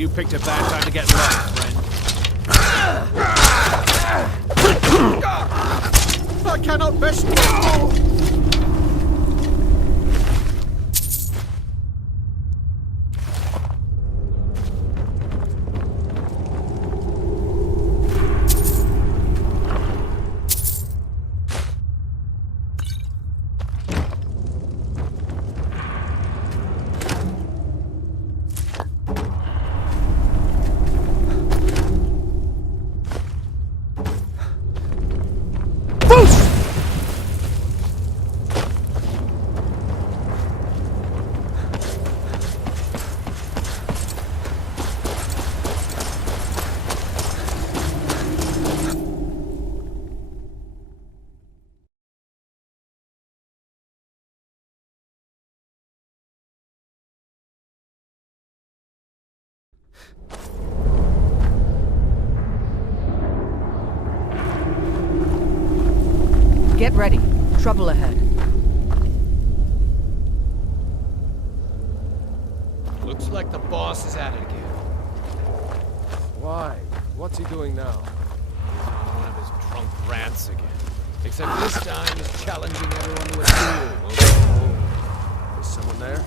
You picked a bad time to get lost, friend. I cannot best. Get ready. Trouble ahead. Looks like the boss is at it again. Why? What's he doing now? One of his drunk rants again. Except this time he's challenging everyone to a duel. Oh. Is someone there?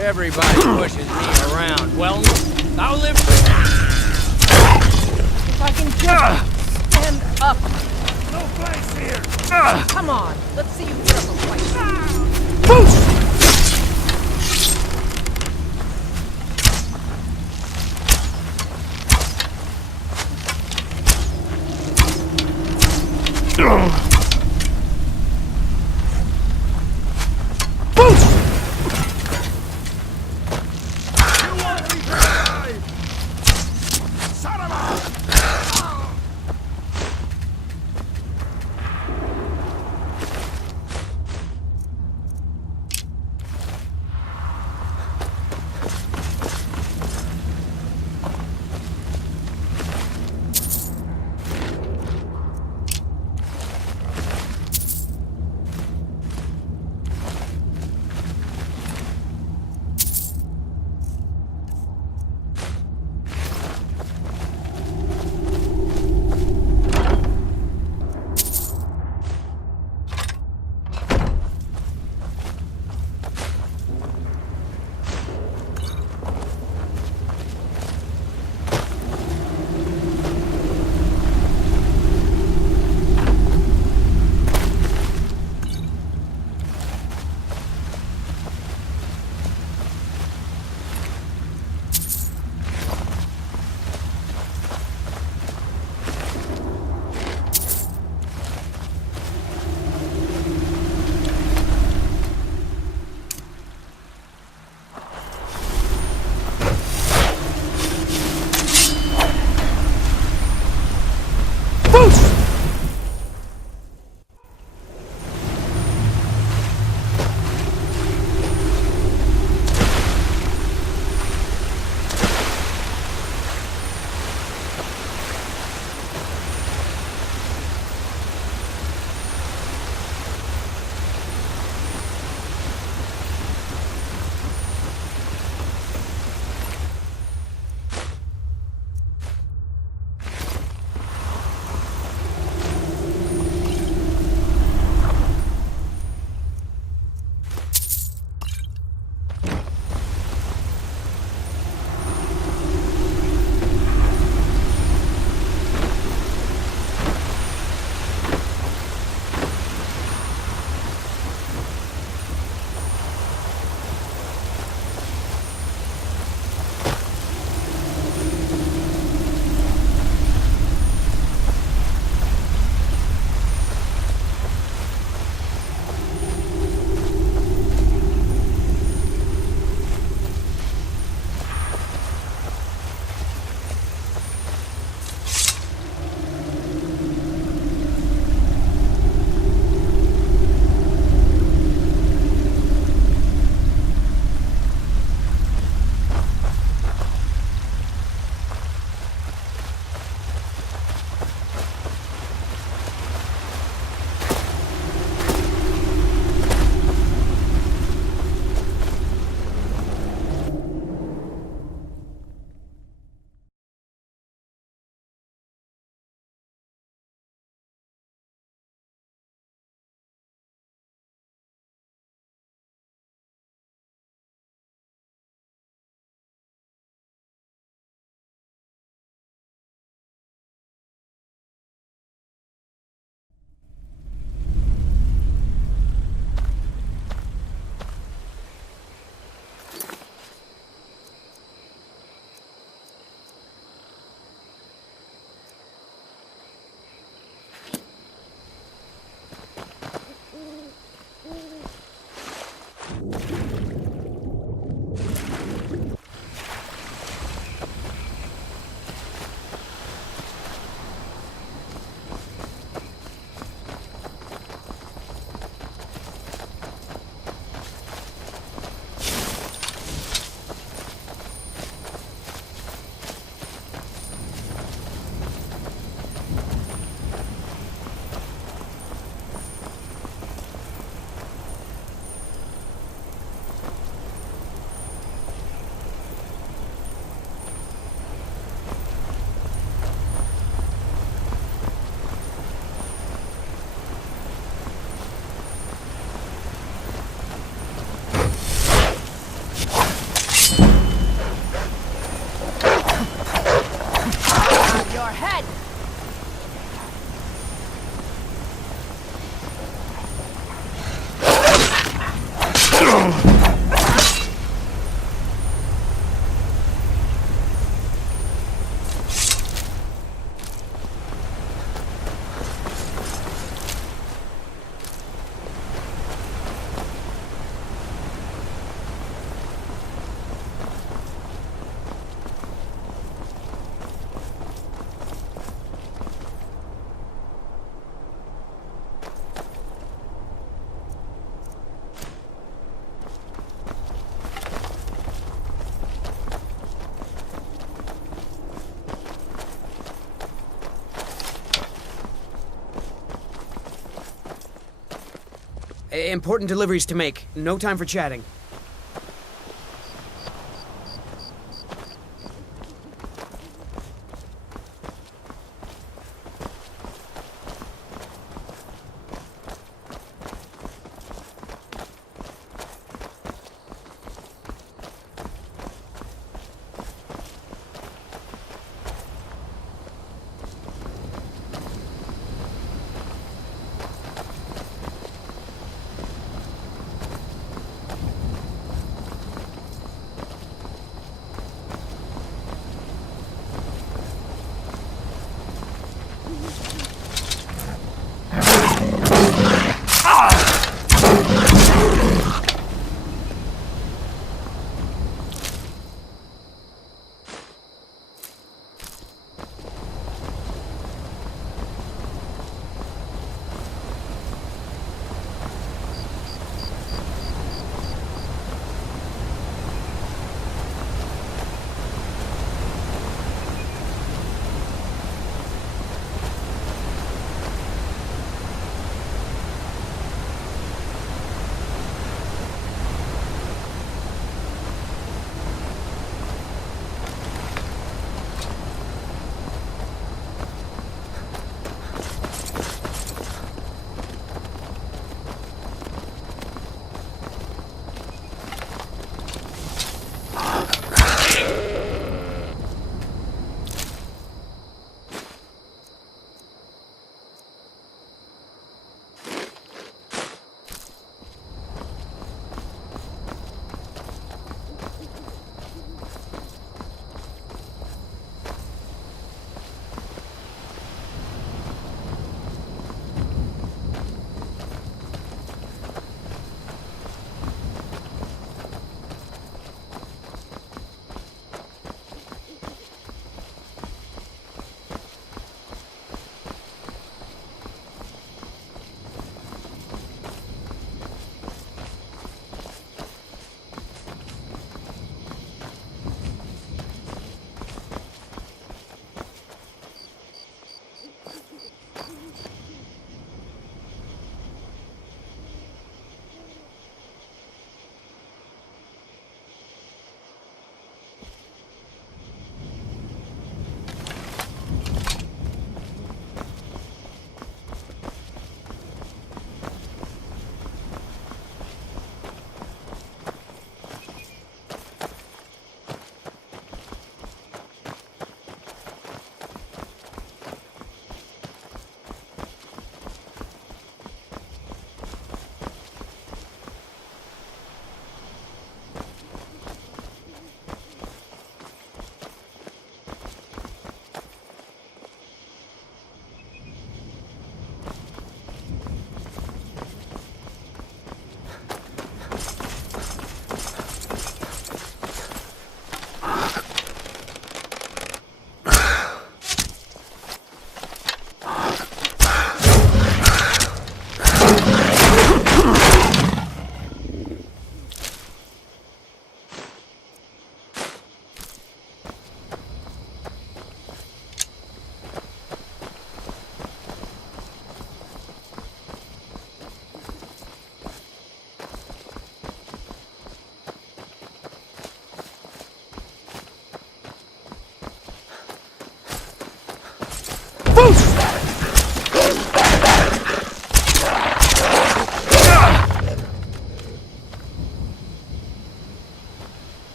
Everybody pushes me around. Well, I'll live with that. If I can just stand up. No place here. Come on, let's see you put up a fight. Your head! Important deliveries to make. No time for chatting.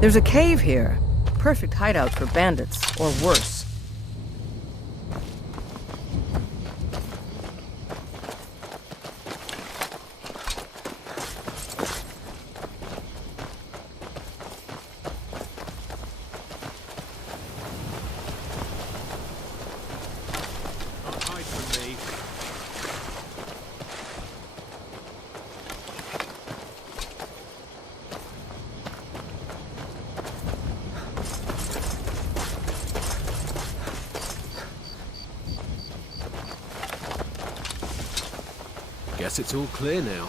There's a cave here. Perfect hideout for bandits, or worse. Don't hide from me. Guess it's all clear now.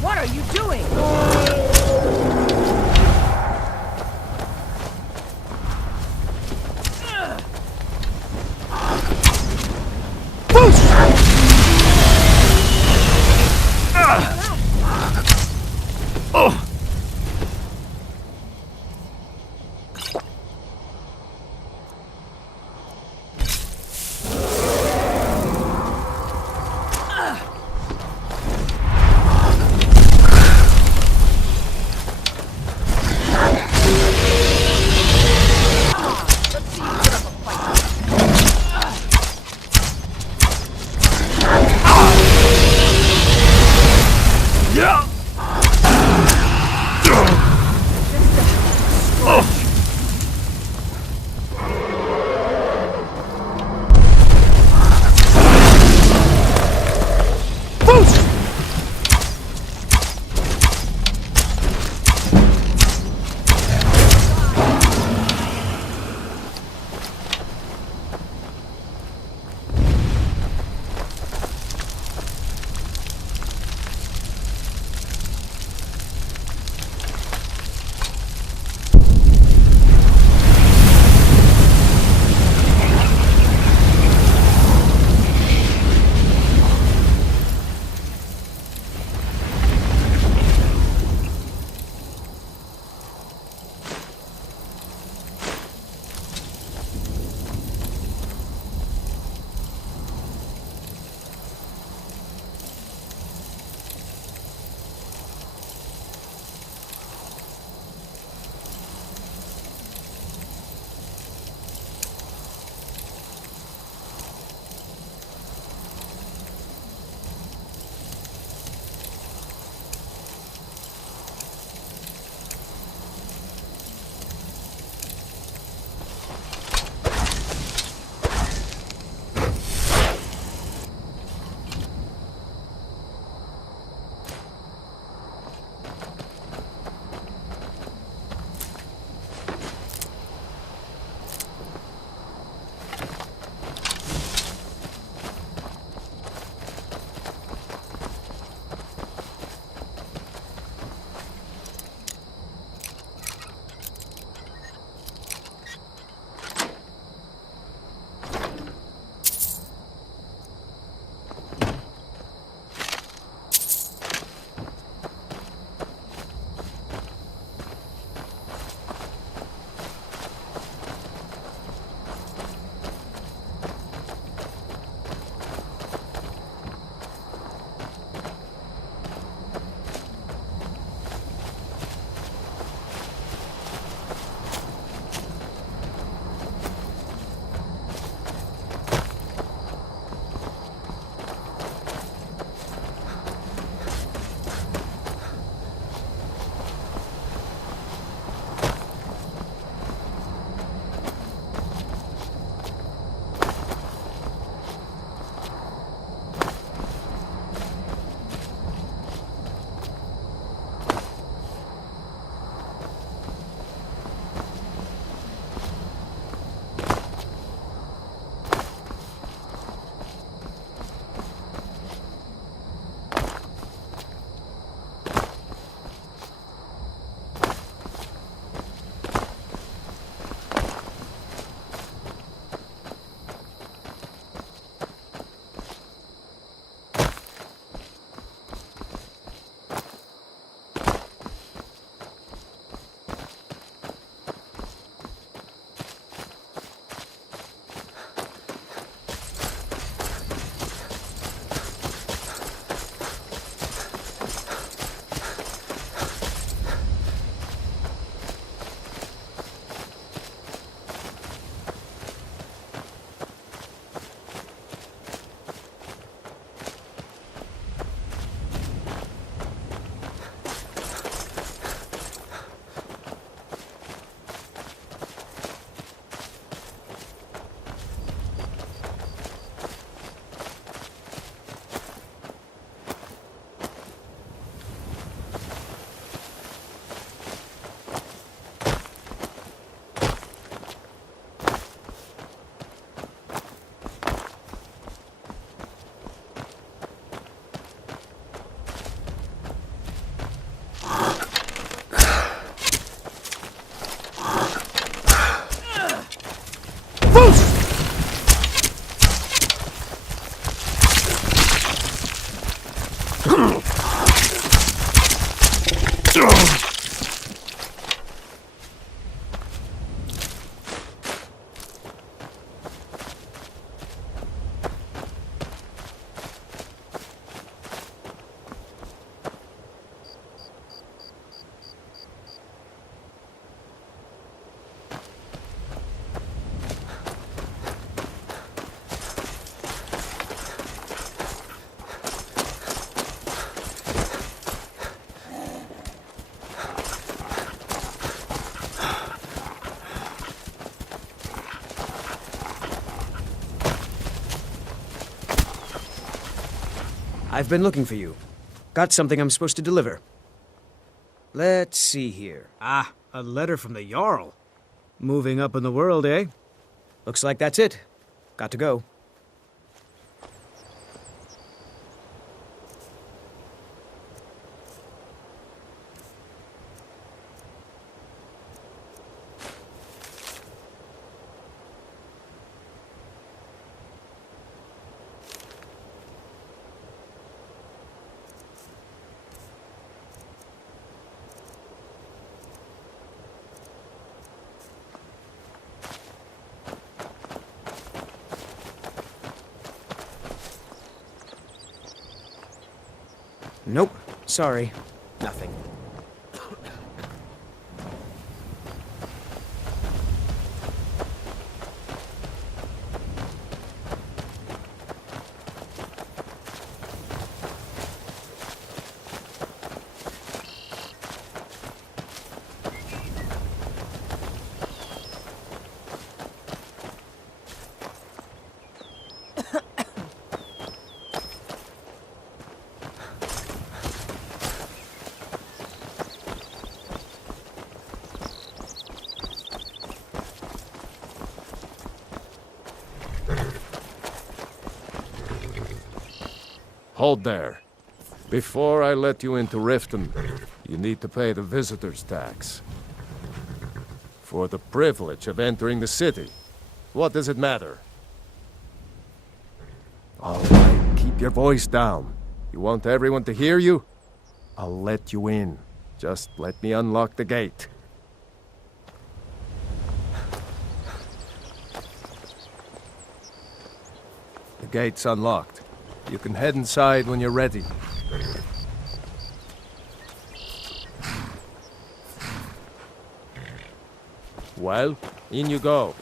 What are you doing? I've been looking for you. Got something I'm supposed to deliver. Let's see here. Ah, a letter from the Jarl. Moving up in the world, eh? Looks like that's it. Got to go. Nope. Sorry. Nothing. Hold there. Before I let you into Riften, you need to pay the visitor's tax. For the privilege of entering the city. What does it matter? All right, keep your voice down. You want everyone to hear you? I'll let you in. Just let me unlock the gate. The gate's unlocked. You can head inside when you're ready. Well, in you go.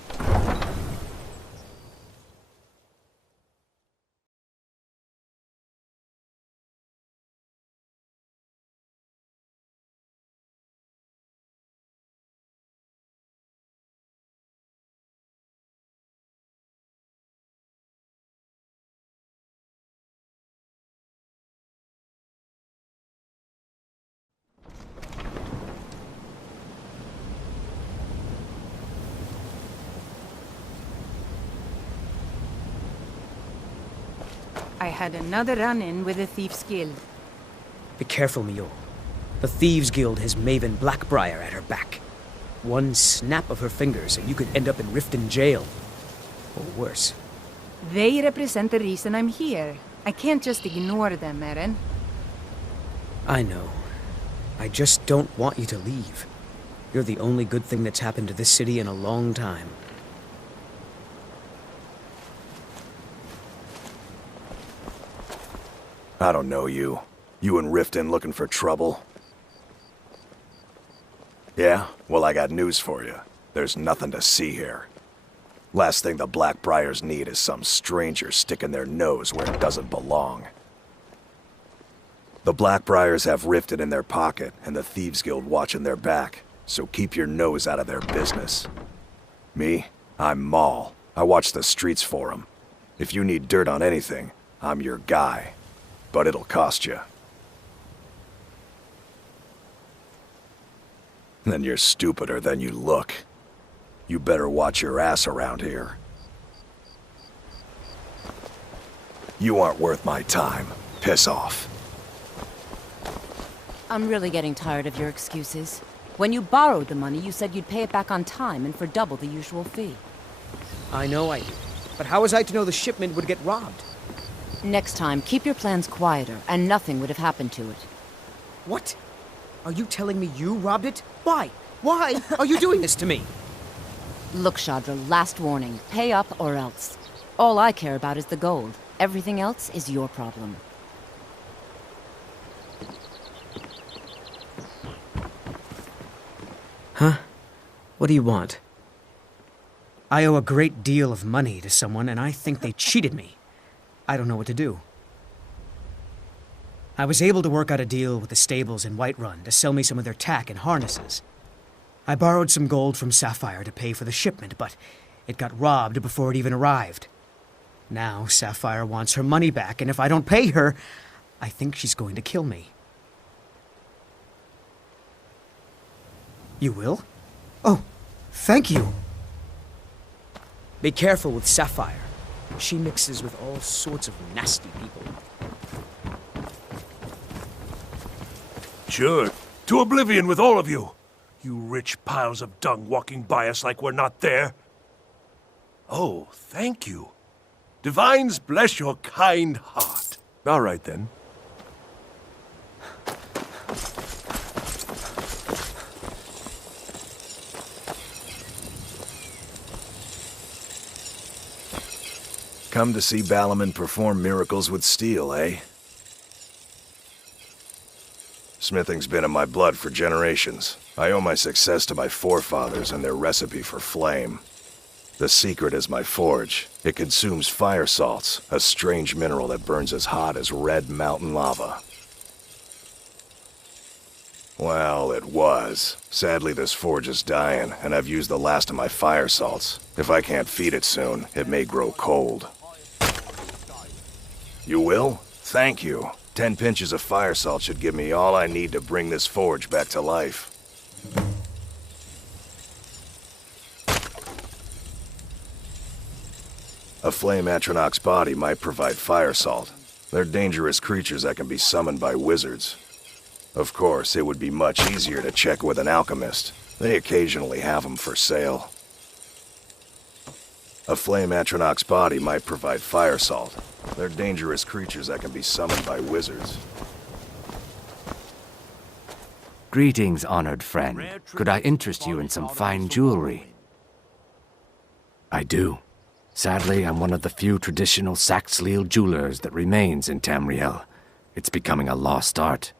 I had another run-in with the Thieves Guild. Be careful, Mio. The Thieves Guild has Maven Blackbriar at her back. One snap of her fingers and you could end up in Riften jail. Or worse. They represent the reason I'm here. I can't just ignore them, Eren. I know. I just don't want you to leave. You're the only good thing that's happened to this city in a long time. I don't know you. You in Riften looking for trouble? Yeah? Well, I got news for you. There's nothing to see here. Last thing the Blackbriars need is some stranger sticking their nose where it doesn't belong. The Blackbriars have Riften in their pocket and the Thieves Guild watching their back, so keep your nose out of their business. Me? I'm Maul. I watch the streets for 'em. If you need dirt on anything, I'm your guy. But it'll cost you. Then you're stupider than you look. You better watch your ass around here. You aren't worth my time. Piss off. I'm really getting tired of your excuses. When you borrowed the money, you said you'd pay it back on time and for double the usual fee. I know I do. But how was I to know the shipment would get robbed? Next time, keep your plans quieter, and nothing would have happened to it. What? Are you telling me you robbed it? Why? Why are you doing this to me? Look, Shadra, last warning. Pay up or else. All I care about is the gold. Everything else is your problem. Huh? What do you want? I owe a great deal of money to someone, and I think they cheated me. I don't know what to do. I was able to work out a deal with the stables in Whiterun to sell me some of their tack and harnesses. I borrowed some gold from Sapphire to pay for the shipment, but it got robbed before it even arrived. Now Sapphire wants her money back, and if I don't pay her, I think she's going to kill me. You will? Oh, thank you. Be careful with Sapphire. She mixes with all sorts of nasty people. Sure. To oblivion with all of you! You rich piles of dung walking by us like we're not there. Oh, thank you. Divines bless your kind heart. All right, then. Come to see Balaman perform miracles with steel, eh? Smithing's been in my blood for generations. I owe my success to my forefathers and their recipe for flame. The secret is my forge. It consumes fire salts, a strange mineral that burns as hot as red mountain lava. Well, it was. Sadly, this forge is dying, and I've used the last of my fire salts. If I can't feed it soon, it may grow cold. You will? Thank you. 10 pinches of fire salt should give me all I need to bring this forge back to life. A flame Atronach's body might provide fire salt. They're dangerous creatures that can be summoned by wizards. Of course, it would be much easier to check with an alchemist. They occasionally have them for sale. A flame Atronach's body might provide fire salt. They're dangerous creatures that can be summoned by wizards. Greetings, honored friend. Could I interest you in some fine jewelry? I do. Sadly, I'm one of the few traditional Saxhleel jewelers that remains in Tamriel. It's becoming a lost art.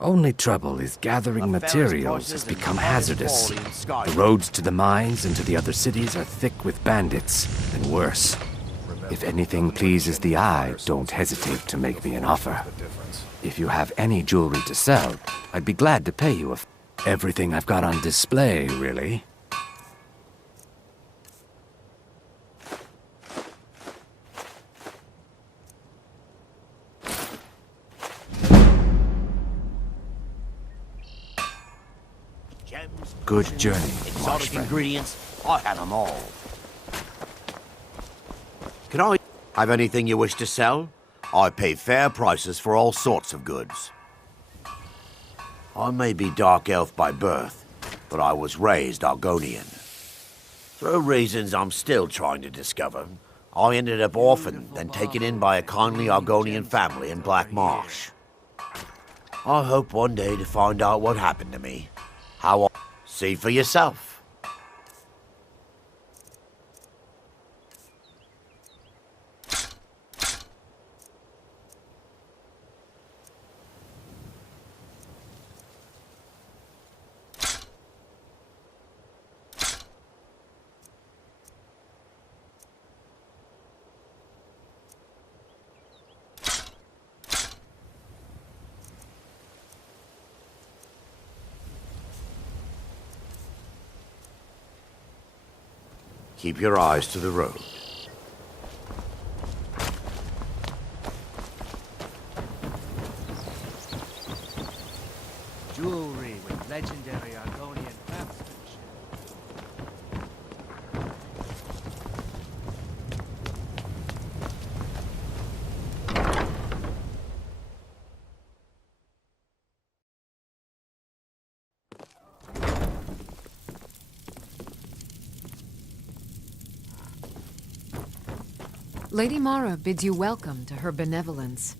Only trouble is gathering materials has become hazardous. The roads to the mines and to the other cities are thick with bandits, and worse. If anything pleases the eye, don't hesitate to make me an offer. If you have any jewelry to sell, I'd be glad to pay you everything I've got on display, really. Good journey, exotic ingredients. I have them all. Can I have anything you wish to sell? I pay fair prices for all sorts of goods. I may be Dark Elf by birth, but I was raised Argonian. For reasons I'm still trying to discover, I ended up orphaned, then taken in by a kindly Argonian family in Black Marsh. I hope one day to find out what happened to me. See for yourself. Keep your eyes to the road. Jewelry with legendary Argonian craftsmanship. Lady Mara bids you welcome to her benevolence.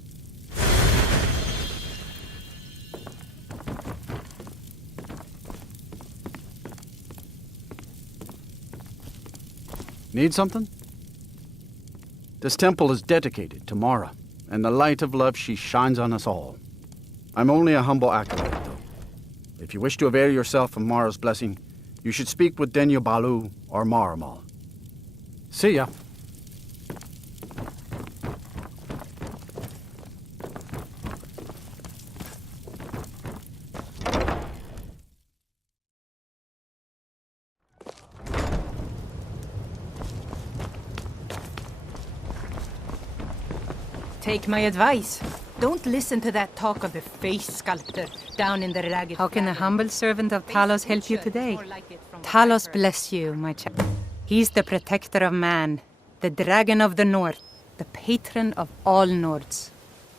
Need something? This temple is dedicated to Mara, and the light of love she shines on us all. I'm only a humble acolyte, though. If you wish to avail yourself of Mara's blessing, you should speak with Denya Balu or Maramal. See ya. Take my advice. Don't listen to that talk of the face sculptor down in the ragged... How can a humble servant of Talos help you today? Talos bless you, my child. He's the protector of man, the dragon of the north, the patron of all Nords.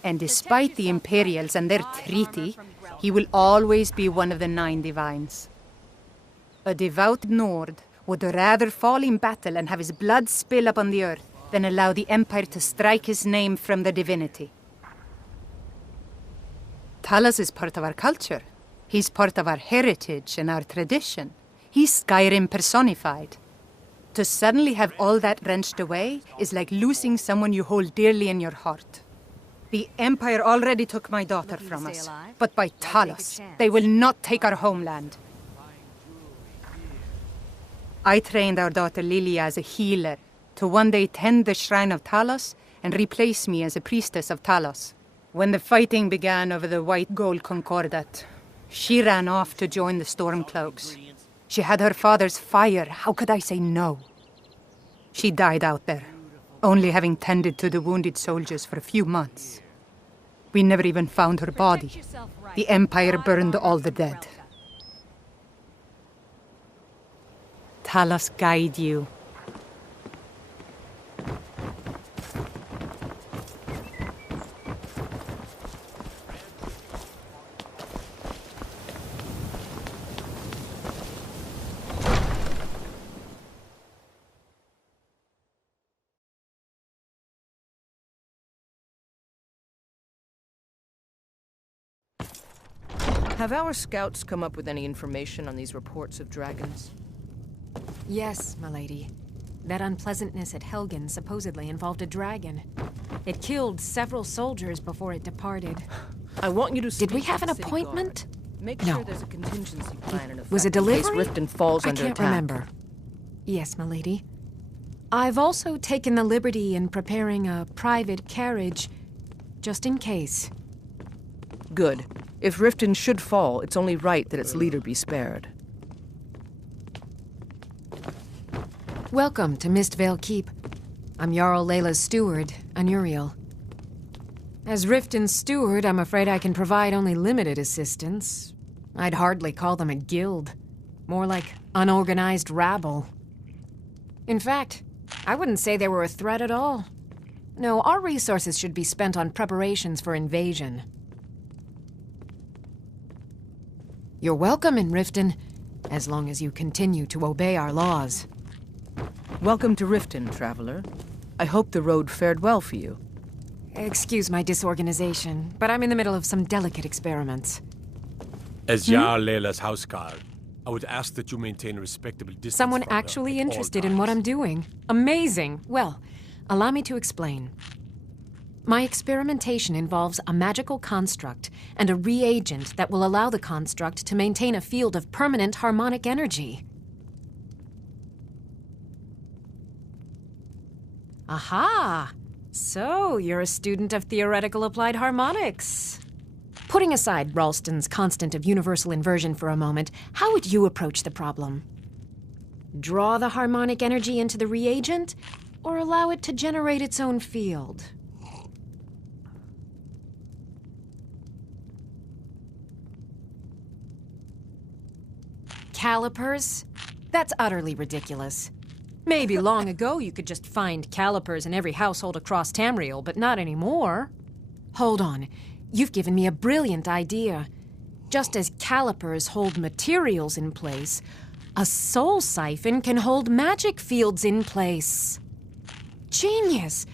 And despite the Imperials and their treaty, he will always be one of the 9 divines. A devout Nord would rather fall in battle and have his blood spill upon the earth than allow the Empire to strike his name from the divinity. Talos is part of our culture. He's part of our heritage and our tradition. He's Skyrim personified. To suddenly have all that wrenched away is like losing someone you hold dearly in your heart. The Empire already took my daughter from us, but by Talos, they will not take our homeland. I trained our daughter Lilia as a healer to one day tend the shrine of Talos and replace me as a priestess of Talos. When the fighting began over the White Gold Concordat, she ran off to join the Stormcloaks. She had her father's fire. How could I say no? She died out there, only having tended to the wounded soldiers for a few months. We never even found her body. The Empire burned all the dead. Talos guide you. Have our scouts come up with any information on these reports of dragons? Yes, my lady. That unpleasantness at Helgen supposedly involved a dragon. It killed several soldiers before it departed. I want you to Did we speak have to an the city appointment? guard. Make No. sure there's a contingency plan in effect Was it in delivery? case Riften falls under I can't attack. remember. Yes, my lady. I've also taken the liberty in preparing a private carriage, just in case. Good. If Riften should fall, it's only right that its leader be spared. Welcome to Mistvale Keep. I'm Jarl Layla's steward, Anuriel. As Riften's steward, I'm afraid I can provide only limited assistance. I'd hardly call them a guild. More like unorganized rabble. In fact, I wouldn't say they were a threat at all. No, our resources should be spent on preparations for invasion. You're welcome in Riften, as long as you continue to obey our laws. Welcome to Riften, traveler. I hope the road fared well for you. Excuse my disorganization, but I'm in the middle of some delicate experiments. As Jarl Layla's houseguard, I would ask that you maintain a respectable distance Someone from her actually at all interested in what times. I'm doing. Amazing. Well, allow me to explain. My experimentation involves a magical construct and a reagent that will allow the construct to maintain a field of permanent harmonic energy. Aha! So, you're a student of theoretical applied harmonics. Putting aside Ralston's constant of universal inversion for a moment, how would you approach the problem? Draw the harmonic energy into the reagent, or allow it to generate its own field? Calipers? That's utterly ridiculous. Maybe long ago you could just find calipers in every household across Tamriel, but not anymore. Hold on. You've given me a brilliant idea. Just as calipers hold materials in place, a soul siphon can hold magic fields in place. Genius!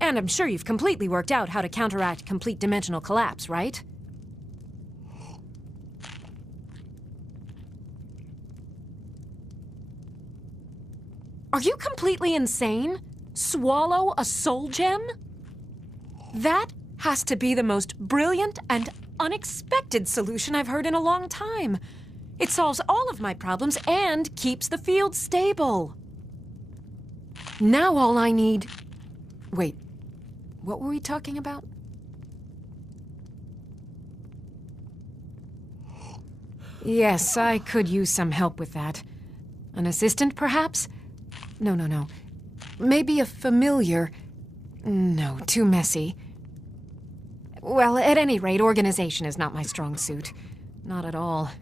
And I'm sure you've completely worked out how to counteract complete dimensional collapse, right? Are you completely insane? Swallow a soul gem? That has to be the most brilliant and unexpected solution I've heard in a long time. It solves all of my problems and keeps the field stable. Now all I need... Wait, what were we talking about? Yes, I could use some help with that. An assistant, perhaps? No. Maybe a familiar. No, too messy. Well, at any rate, organization is not my strong suit. Not at all.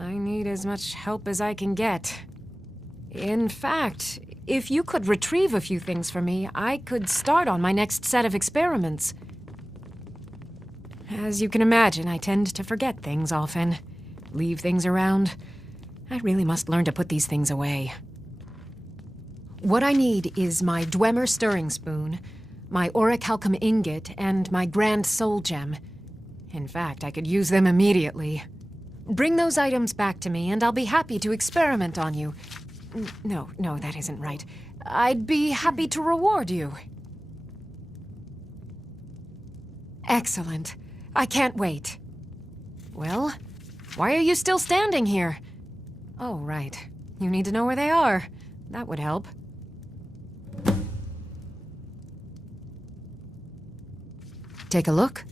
I need as much help as I can get. In fact, if you could retrieve a few things for me, I could start on my next set of experiments. As you can imagine, I tend to forget things often. Leave things around. I really must learn to put these things away. What I need is my Dwemer stirring spoon, my orichalcum ingot, and my grand soul gem. In fact, I could use them immediately. Bring those items back to me, and I'll be happy to experiment on you. No, that isn't right. I'd be happy to reward you. Excellent. I can't wait. Well, why are you still standing here? Oh, right. You need to know where they are. That would help. Take a look.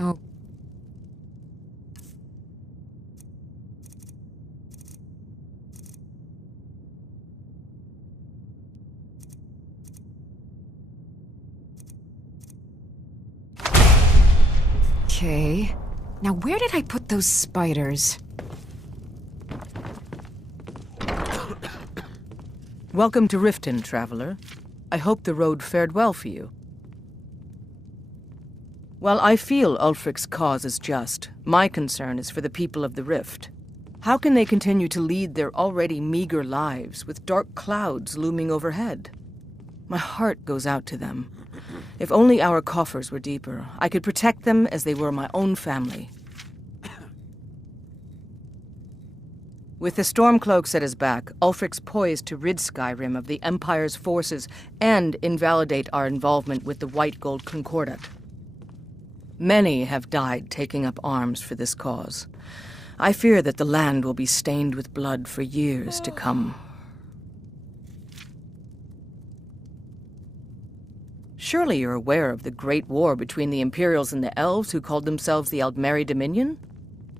Oh. Okay. Now where did I put those spiders? Welcome to Riften, traveler. I hope the road fared well for you. While I feel Ulfric's cause is just, my concern is for the people of the Rift. How can they continue to lead their already meager lives with dark clouds looming overhead? My heart goes out to them. If only our coffers were deeper, I could protect them as they were my own family. With the Stormcloaks at his back, Ulfric's poised to rid Skyrim of the Empire's forces and invalidate our involvement with the White Gold Concordat. Many have died taking up arms for this cause. I fear that the land will be stained with blood for years to come. Surely you're aware of the Great War between the Imperials and the Elves who called themselves the Aldmeri Dominion?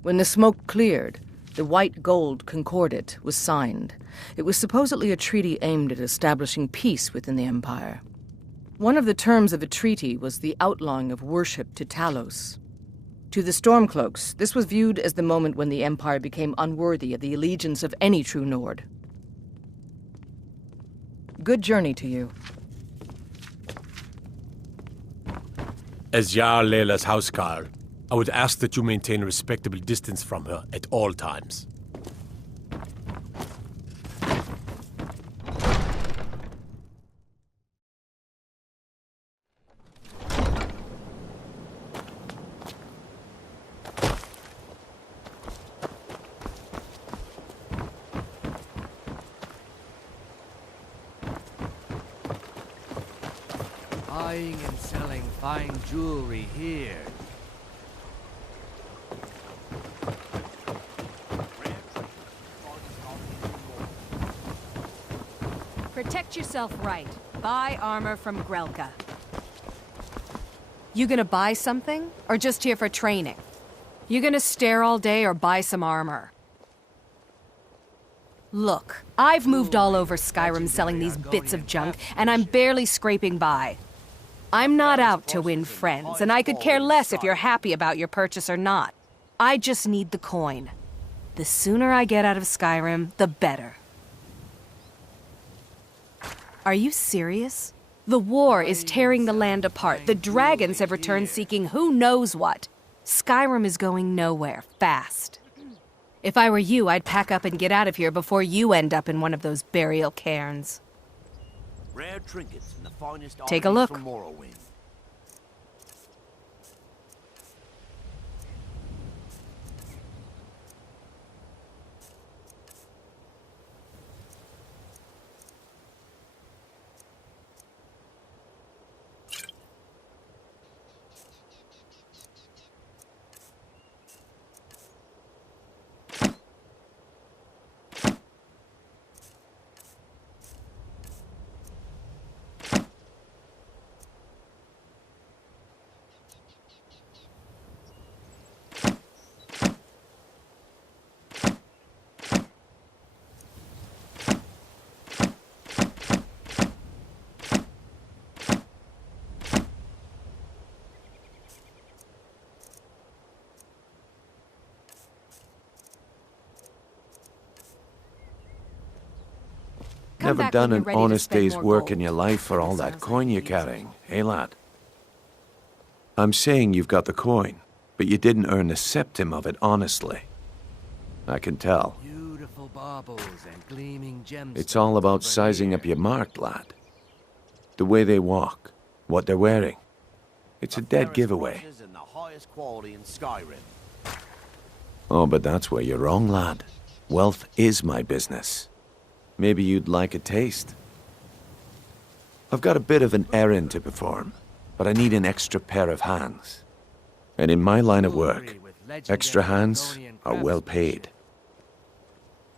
When the smoke cleared, the White Gold Concordat was signed. It was supposedly a treaty aimed at establishing peace within the Empire. One of the terms of the treaty was the outlawing of worship to Talos. To the Stormcloaks, this was viewed as the moment when the Empire became unworthy of the allegiance of any true Nord. Good journey to you. As Jarl Leila's housecarl, I would ask that you maintain a respectable distance from her at all times. Buying and selling fine jewelry here. Protect yourself right. Buy armor from Grelka. You gonna buy something, or just here for training? You gonna stare all day or buy some armor? Look, I've moved all over Skyrim selling these bits of junk, and I'm barely scraping by. I'm not out to win friends, and I could care less if you're happy about your purchase or not. I just need the coin. The sooner I get out of Skyrim, the better. Are you serious? The war is tearing the land apart. The dragons have returned seeking who knows what. Skyrim is going nowhere, fast. If I were you, I'd pack up and get out of here before you end up in one of those burial cairns. Rare trinkets and the finest Take a look. from Morrowind. Never done an honest day's work in your life for all that coin you're carrying, eh, lad? I'm saying you've got the coin, but you didn't earn a septim of it honestly. I can tell. Beautiful baubles and gleaming gems. It's all about sizing up your mark, lad. The way they walk, what they're wearing. It's a dead giveaway. And the highest quality in Skyrim. Oh, but that's where you're wrong, lad. Wealth is my business. Maybe you'd like a taste. I've got a bit of an errand to perform, but I need an extra pair of hands. And in my line of work, extra hands are well paid.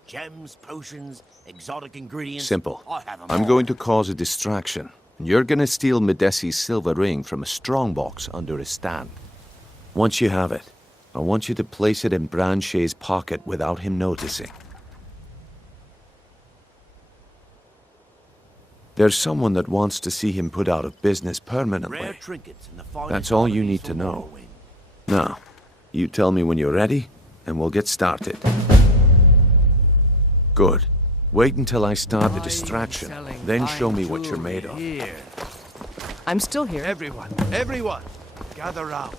Gems, potions, exotic ingredients. Simple. I have 'em I'm all. going to cause a distraction. You're gonna steal Medesi's silver ring from a strongbox under a stand. Once you have it, I want you to place it in Brynjolf's pocket without him noticing. There's someone that wants to see him put out of business permanently. Rare trinkets and the finest That's all you oddities need to from know. Morrowind. Now, you tell me when you're ready, and we'll get started. Good. Wait until I start the distraction, then show me what you're made of. I'm still here. Everyone, gather round.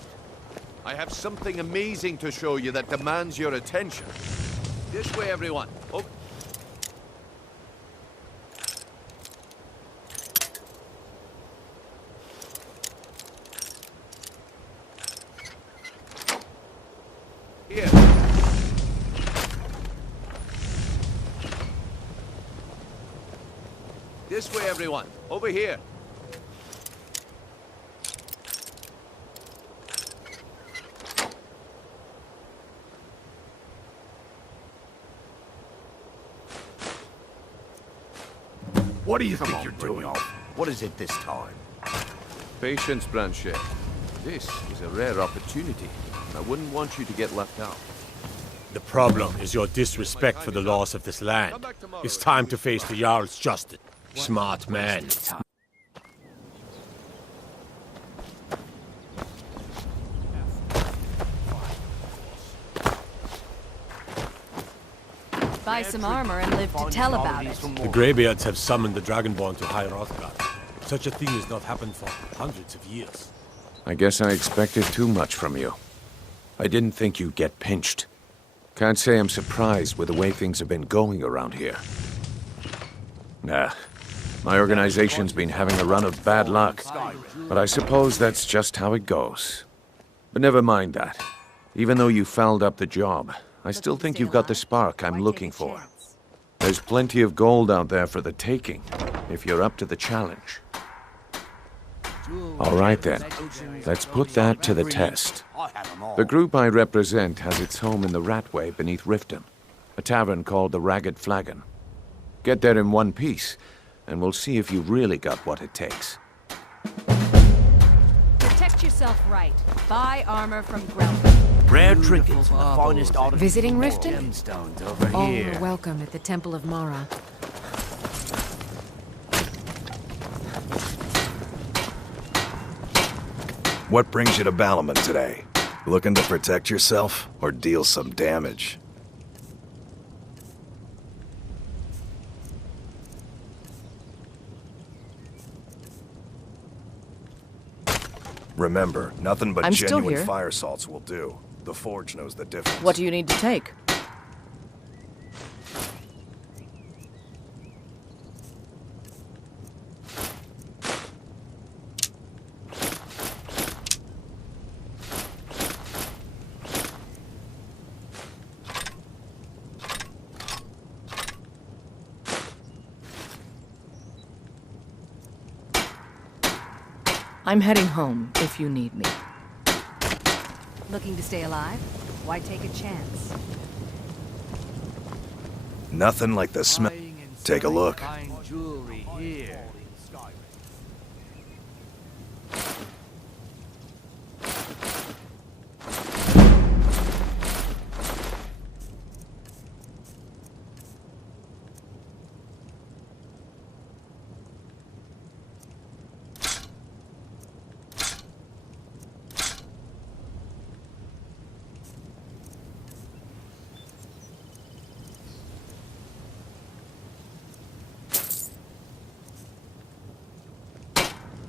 I have something amazing to show you that demands your attention. This way, everyone. Oh. Here. This way, everyone. Over here. What do you think you're doing? What is it this time? Patience, Brynjolf. This is a rare opportunity, and I wouldn't want you to get left out. The problem is your disrespect for the laws of this land. It's time to face the Jarl's justice. Smart man. Buy some armor and live to tell about it. The Greybeards have summoned the Dragonborn to High Hrothgar. Such a thing has not happened for hundreds of years. I guess I expected too much from you. I didn't think you'd get pinched. Can't say I'm surprised with the way things have been going around here. Nah, my organization's been having a run of bad luck, but I suppose that's just how it goes. But never mind that. Even though you fouled up the job, I still think you've got the spark I'm looking for. There's plenty of gold out there for the taking, if you're up to the challenge. All right then, let's put that to the test. The group I represent has its home in the Ratway beneath Riften, a tavern called the Ragged Flagon. Get there in one piece, and we'll see if you've really got what it takes. Protect Get yourself right. Buy armor from Grelka. Rare trinkets, the finest art. Visiting Riften? Gemstones over All here. are welcome at the Temple of Mara. What brings you to Balamon today? Looking to protect yourself or deal some damage? Remember, nothing but I'm still genuine here. fire salts will do. The Forge knows the difference. What do you need to take? I'm heading home if you need me. Looking to stay alive? Why take a chance? Nothing like the smell. Take a look. Fine jewelry here.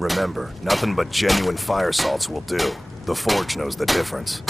Remember, nothing but genuine fire salts will do. The Forge knows the difference.